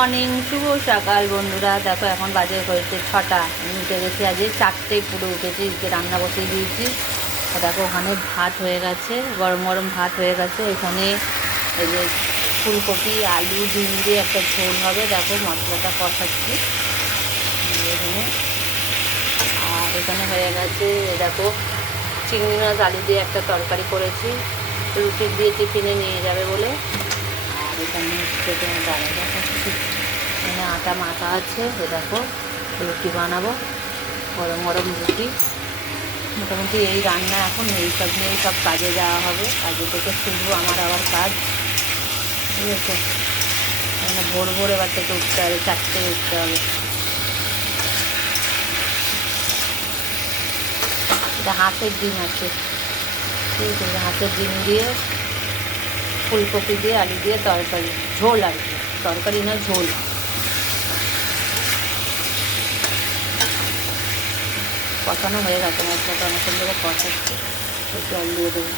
Morning, শুভ সকাল বন্ধুরা। দেখো এখন বাজে হয়েছে ছটা। উঠে গেছি আজকে চারটে, পুরো উঠেছি রান্না বসিয়ে দিয়েছি। দেখো ওখানে ভাত হয়ে গেছে, গরম গরম ভাত হয়ে গেছে। এখানে এই যে ফুলকপি, আলু, ডিম দিয়ে একটা ঝোল হবে। দেখো মশলাটা কষাচ্ছি। এখানে। আর এখানে হয়ে গেছে, দেখো চিংড়ি মাছ, আলু দিয়ে একটা তরকারি করেছি। রুটি দিয়ে টিফিনে নিয়ে যাবে বলে। এখানে পেটে দাঁড়া দেখাচ্ছি। এখানে আটা মাখা আছে, এ দেখো, রুটি বানাবো, গরম গরম রুটি। মোটামুটি এই রান্না এখন, এই সব নিয়েই সব কাজে যাওয়া হবে। কাজে থেকে শুরু আমার আবার কাজ। ঠিক আছে? মানে ভোর ভোর এবার থেকে উঠতে হবে, চারটে উঠতে হবে। এটা হাঁসের ডিম আছে। ঠিক আছে হাঁসের ডিম দিয়ে ফুলকপি দিয়ে, আলু দিয়ে, তরকারি। ঝোল আর তরকারি না ঝোল। কষানো হয়ে গেছে মশলাটা অনেকক্ষণ ধরে কষাচ্ছে জল দিয়ে দেবো।